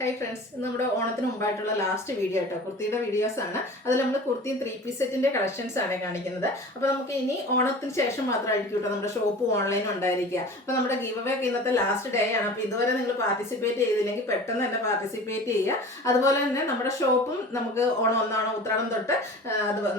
Hi friends, നമ്മുടെ ഓണത്തിന് മുമ്പായിട്ടുള്ള last video കേട്ടോ, കുർത്തിയുടെ വീഡിയോസ് ആണ്. അതിൽ നമ്മൾ കുർത്തിയും 3-piece സെറ്റിന്റെ കളക്ഷൻസ് ആണ് കാണിക്കുന്നത്. അപ്പോൾ നമുക്ക് ഇനി ഓണത്തിന് ശേഷം മാത്രമായിരിക്കും കേട്ടോ നമ്മുടെ ഷോപ്പ് ഓൺലൈൻ ഉണ്ടായിരിക്കുക. അപ്പോൾ നമ്മുടെ ഗീവ് അവേ ഒക്കെ ഇന്നത്തെ ലാസ്റ്റ് ഡേ ആണ്. അപ്പോൾ ഇതുവരെ നിങ്ങൾ പാർട്ടിസിപ്പേറ്റ് ചെയ്തില്ലെങ്കിൽ പെട്ടെന്ന് തന്നെ പാർട്ടിസിപ്പേറ്റ് ചെയ്യുക. അതുപോലെ തന്നെ നമ്മുടെ ഷോപ്പും നമുക്ക് ഓണം ഒന്നാണോ ഉത്രാടം തൊട്ട്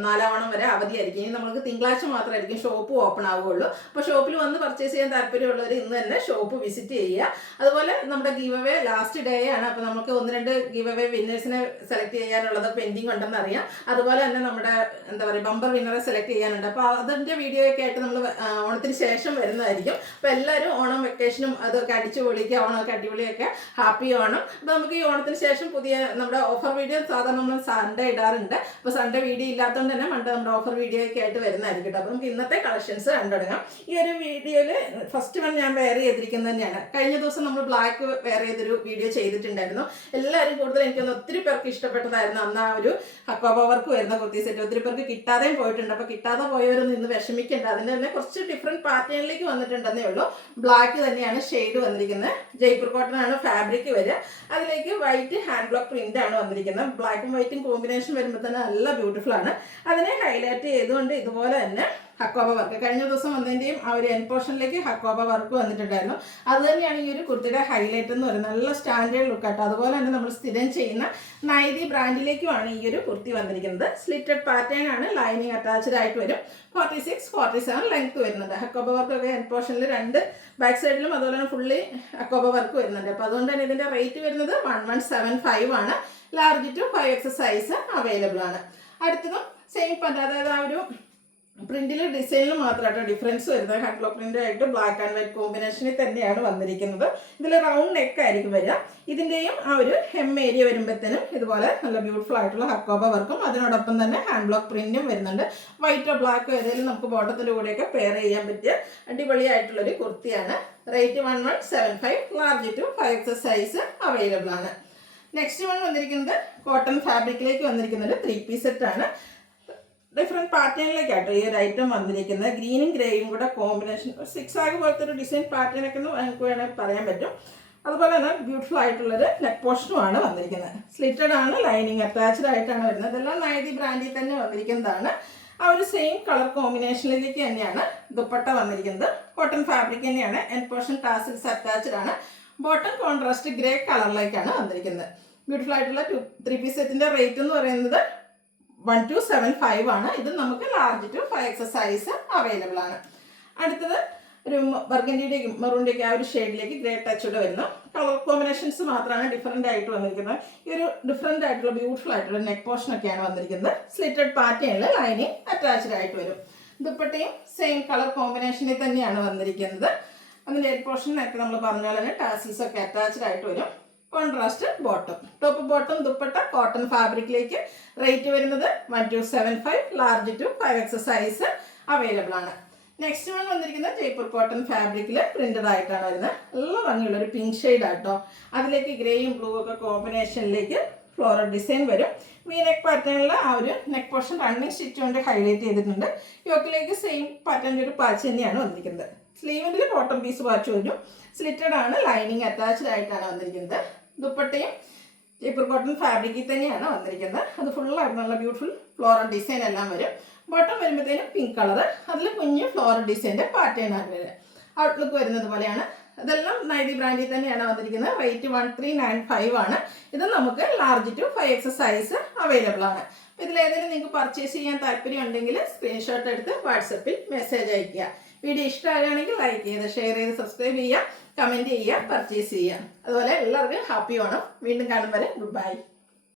നാലാം ഓണം വരെ അവധിയായിരിക്കും. ഇനി നമുക്ക് തിങ്കളാഴ്ച മാത്രമായിരിക്കും ഷോപ്പ് ഓപ്പൺ ആവുകയുള്ളൂ. അപ്പോൾ ഷോപ്പിൽ വന്ന് പർച്ചേസ് ചെയ്യാൻ താല്പര്യമുള്ളവർ ഇന്ന് തന്നെ ഷോപ്പ് വിസിറ്റ് ചെയ്യുക. അതുപോലെ നമ്മുടെ ഗീവ് അവേ ലാസ്റ്റ് ഡേ ആണ്. അപ്പോൾ നമുക്ക് 1-2 ഗീവ് അവേ വിന്നേഴ്സിനെ സെലക്ട് ചെയ്യാനുള്ളത് പെൻഡിങ് ഉണ്ടെന്ന് അറിയാം. അതുപോലെ തന്നെ നമ്മുടെ ബമ്പർ വിന്നറെ സെലക്ട് ചെയ്യാനുണ്ട്. അപ്പോൾ അതിൻ്റെ വീഡിയോ ഒക്കെ ആയിട്ട് നമ്മൾ ഓണത്തിന് ശേഷം വരുന്നതായിരിക്കും. അപ്പോൾ എല്ലാവരും ഓണം വെക്കേഷനും അതൊക്കെ അടിച്ചു പൊളിക്കുക, ഓണമൊക്കെ അടിപൊളിയൊക്കെ ഹാപ്പി ഓണം. അപ്പോൾ നമുക്ക് ഈ ഓണത്തിന് ശേഷം പുതിയ നമ്മുടെ ഓഫർ വീഡിയോ സാധാരണ നമ്മൾ സൺഡേ ഇടാറുണ്ട്. അപ്പോൾ സൺഡേ വീഡിയോ ഇല്ലാത്തതുകൊണ്ട് തന്നെ മണ്ടേ നമ്മുടെ ഓഫർ വീഡിയോ ഒക്കെ ആയിട്ട് വരുന്നതായിരിക്കും. അപ്പോൾ നമുക്ക് ഇന്നത്തെ കളക്ഷൻസ് കണ്ടുടങ്ങാം. ഈ ഒരു വീഡിയോയിൽ ഫസ്റ്റ് വൺ ഞാൻ വെയർ ചെയ്തിരിക്കുന്നത് തന്നെയാണ്. കഴിഞ്ഞ ദിവസം നമ്മൾ ബ്ലാക്ക് വെയർ ചെയ്തൊരു വീഡിയോ ചെയ്തിട്ടുണ്ടായിരുന്നു. എല്ലാവരും കൂടുതൽ എനിക്കൊന്ന് ഒത്തിരി പേർക്ക് ഇഷ്ടപ്പെട്ടതായിരുന്നു. അന്ന് ആ ഒരു ഹക്കോബ വർക്ക് വരുന്ന കുർത്തി സെറ്റ് ഒത്തിരി പേർക്ക് കിട്ടാതെയും പോയിട്ടുണ്ട്. അപ്പോൾ കിട്ടാതെ പോയവരൊന്നും ഇന്ന് വിഷമിക്കേണ്ട. അതിൻ്റെ തന്നെ കുറച്ച് ഡിഫറെൻറ്റ് പാറ്റേണിലേക്ക് വന്നിട്ടുണ്ടെന്നേ ഉള്ളൂ. ബ്ലാക്ക് തന്നെയാണ് ഷെയ്ഡ് വന്നിരിക്കുന്നത്. ജയ്പൂർ കോട്ടൺ ആണ് ഫാബ്രിക് വരിക. അതിലേക്ക് വൈറ്റ് ഹാൻഡ് ബ്ലോക്ക് പ്രിന്റ് ആണ് വന്നിരിക്കുന്നത്. ബ്ലാക്കും വൈറ്റും കോമ്പിനേഷൻ വരുമ്പോൾ തന്നെ നല്ല ബ്യൂട്ടിഫുൾ ആണ്. അതിനെ ഹൈലൈറ്റ് ചെയ്തുകൊണ്ട് ഇതുപോലെ തന്നെ ഹക്കോബ വർക്ക് കഴിഞ്ഞ ദിവസം വന്നതിൻ്റെയും ആ ഒരു എൻ പോർഷനിലേക്ക് ഹക്കോബ വർക്ക് വന്നിട്ടുണ്ടായിരുന്നു. അത് തന്നെയാണ് ഈ ഒരു കുർത്തിയുടെ ഹൈലൈറ്റ് എന്ന് പറയുന്നത്. നല്ല സ്റ്റാൻഡേർഡ് ലുക്ക് ആട്ടോ. അതുപോലെ തന്നെ നമ്മൾ സ്ഥിരം ചെയ്യുന്ന നൈതി ബ്രാൻഡിലേക്കുമാണ് ഈ ഒരു കുർത്തി വന്നിരിക്കുന്നത്. സ്ലിറ്റഡ് പാറ്റേൺ ആണ്, ലൈനിങ് അറ്റാച്ച്ഡ് ആയിട്ട് വരും. 46-47 ലെങ്ത് വരുന്നുണ്ട്. ഹക്കോബ വർക്കൊക്കെ എൻ പോർഷനിൽ 2 ബാക്ക് സൈഡിലും അതുപോലെ തന്നെ ഫുള്ളി ഹക്കോബ വർക്ക് വരുന്നുണ്ട്. അപ്പോൾ അതുകൊണ്ട് തന്നെ ഇതിൻ്റെ റേറ്റ് വരുന്നത് 1175 ആണ്. Large to 5X size available ആണ്. അടുത്തതും സെയിം പറ്റ്, അതായത് ആ ഒരു പ്രിന്റിൽ ഡിസൈനിൽ മാത്രമായിട്ട് ഡിഫറൻസ് വരുന്നത്. ഹാൻഡ് ബ്ലോക്ക് പ്രിന്റ് ആയിട്ട് ബ്ലാക്ക് ആൻഡ് വൈറ്റ് കോമ്പിനേഷനിൽ തന്നെയാണ് വന്നിരിക്കുന്നത്. ഇതിൽ റൗണ്ട് നെക്ക് ആയിരിക്കും വരിക. ഇതിൻ്റെയും ആ ഒരു ഹെം ഏരിയ വരുമ്പോഴത്തേനും ഇതുപോലെ നല്ല ബ്യൂട്ടിഫുൾ ആയിട്ടുള്ള ഹക്കോബ വർക്കും അതിനോടൊപ്പം തന്നെ ഹാൻഡ് ബ്ലോക്ക് പ്രിന്റും വരുന്നുണ്ട്. വൈറ്റോ ബ്ലാക്കോ ഏതെങ്കിലും നമുക്ക് ബോട്ടത്തിൻ്റെ കൂടെയൊക്കെ പെയർ ചെയ്യാൻ പറ്റിയ അടിപൊളിയായിട്ടുള്ളൊരു കുർത്തിയാണ്. Rate 1175, large to 5X size available ആണ്. നെക്സ്റ്റ് വൺ വന്നിരിക്കുന്നത് കോട്ടൺ ഫാബ്രിക്കിലേക്ക് വന്നിരിക്കുന്നത് 3-piece സെറ്റാണ്. ഡിഫറെൻറ്റ് പാറ്റേണിലേക്കാട്ടോ ഈ ഒരു ഐറ്റം വന്നിരിക്കുന്നത്. ഗ്രീനും ഗ്രേയും കൂടെ കോമ്പിനേഷൻ 6 ആഗ് പോലത്തെ ഒരു ഡിസൈൻ പാറ്റേണൊക്കെ നമുക്ക് വേണമെങ്കിൽ പറയാൻ പറ്റും. അതുപോലെ തന്നെ ബ്യൂട്ടിഫുൾ ആയിട്ടുള്ളൊരു നെക്ക് പോർഷനുമാണ് വന്നിരിക്കുന്നത്. സ്ലിറ്റഡ് ആണ്, ലൈനിങ് അറ്റാച്ച്ഡ് ആയിട്ടാണ് വരുന്നത്. ഇതെല്ലാം നൈതി ബ്രാൻഡിൽ തന്നെ വന്നിരിക്കുന്നതാണ്. ആ ഒരു സെയിം കളർ കോമ്പിനേഷനിലേക്ക് തന്നെയാണ് ദുപ്പട്ട വന്നിരിക്കുന്നത്. കോട്ടൺ ഫാബ്രിക് തന്നെയാണ്. എൻ പോർഷൻ ടാസിൽസ് അറ്റാച്ച്ഡ് ആണ്. ബോട്ടം കോൺട്രാസ്റ്റ് ഗ്രേ കളറിലേക്കാണ് വന്നിരിക്കുന്നത്. ബ്യൂട്ടിഫുൾ ആയിട്ടുള്ള 3-piece സെറ്റിൻ്റെ റേറ്റ് എന്ന് പറയുന്നത് 1275 ആണ്. ഇത് നമുക്ക് large to 5X size available ആണ്. അടുത്തത് ഒരു ബർഗൻഡിയുടെയും മെറൂണിൻ്റെയൊക്കെ ആ ഒരു ഷെയ്ഡിലേക്ക് ഗ്രേ ടച്ചോടെ വരുന്നു. കളർ കോമ്പിനേഷൻസ് മാത്രമാണ് ഡിഫറെൻ്റ് ആയിട്ട് വന്നിരിക്കുന്നത്. ഈ ഒരു ഡിഫറെൻ്റ് ആയിട്ടുള്ള ബ്യൂട്ടിഫുൾ ആയിട്ടുള്ള നെക്ക് പോർഷനൊക്കെയാണ് വന്നിരിക്കുന്നത്. സ്ലിറ്റഡ് പാറ്റേണിൽ ലൈനിങ് അറ്റാച്ച്ഡ് ആയിട്ട് വരും. ദുപ്പട്ടയും സെയിം കളർ കോമ്പിനേഷനിൽ തന്നെയാണ് വന്നിരിക്കുന്നത്. അതിൻ്റെ നെക്ക് പോർഷനൊക്കെ നമ്മൾ പറഞ്ഞ പോലെ തന്നെ ടാസിൽസ് ഒക്കെ അറ്റാച്ച്ഡ് ആയിട്ട് വരും. Contrast bottom, top bottom dupatta cotton ഫാബ്രിക്കിലേക്ക്. റേറ്റ് വരുന്നത് 1275, large to 5X size available ആണ്. നെക്സ്റ്റ് വൺ വന്നിരിക്കുന്നത് ജയ്പൂർ കോട്ടൺ ഫാബ്രിക്കിൽ പ്രിന്റഡ് ആയിട്ടാണ് വരുന്നത്. നല്ല ഭംഗിയുള്ള ഒരു പിങ്ക് ഷെയ്ഡ് ആട്ടോ. അതിലേക്ക് ഗ്രേയും ബ്ലൂ ഒക്കെ കോമ്പിനേഷനിലേക്ക് ഫ്ലോറൽ ഡിസൈൻ വരും. വി നെക്ക് പാറ്റേണിൽ ആ ഒരു നെക്ക് പോർഷൻ റണ്ണിങ് സ്റ്റിച്ച് കൊണ്ട് ഹൈലൈറ്റ് ചെയ്തിട്ടുണ്ട്. യോക്കിലേക്ക് സെയിം പാറ്റേണിൻ്റെ ഒരു പാച്ച് തന്നെയാണ് വന്നിരിക്കുന്നത്. സ്ലീവിൽ ബോട്ടം പീസ് പാച്ച് വരും. സ്ലിറ്റഡ് ആണ്, ലൈനിങ് അറ്റാച്ച്ഡ് ആയിട്ടാണ് വന്നിരിക്കുന്നത്. ദുപ്പട്ടയും ജയ്പൂർ കോട്ടൺ ഫാബ്രിക്കിൽ തന്നെയാണ് വന്നിരിക്കുന്നത്. അത് ഫുള്ളായിട്ട് നല്ല ബ്യൂട്ടിഫുൾ ഫ്ലോറൽ ഡിസൈൻ എല്ലാം വരും. ബോട്ടം വരുമ്പോഴത്തേനും പിങ്ക് കളർ, അതിൽ കുഞ്ഞ് ഫ്ലോറൽ ഡിസൈൻ്റെ പാറ്റേൺ ആണ് വരിക. ഔട്ട്ലുക്ക് വരുന്നത് പോലെയാണ്. ഇതെല്ലാം നൈതി ബ്രാൻഡിൽ തന്നെയാണ് വന്നിരിക്കുന്നത്. റേറ്റ് 1395 ആണ്. ഇത് നമുക്ക് large to 5X size available ആണ്. അപ്പോൾ ഇതിലേതെങ്കിലും നിങ്ങൾക്ക് പർച്ചേസ് ചെയ്യാൻ താല്പര്യം ഉണ്ടെങ്കിൽ സ്ക്രീൻഷോട്ട് എടുത്ത് വാട്സപ്പിൽ മെസ്സേജ് അയയ്ക്കുക. വീഡിയോ ഇഷ്ടമാകുകയാണെങ്കിൽ ലൈക്ക് ചെയ്ത് ഷെയർ ചെയ്ത് സബ്സ്ക്രൈബ് ചെയ്യുക, കമൻറ്റ് ചെയ്യുക, പർച്ചേസ് ചെയ്യുക. അതുപോലെ എല്ലാവർക്കും ഹാപ്പി ഓണം. വീണ്ടും കാണും വരെ ഗുഡ് ബൈ.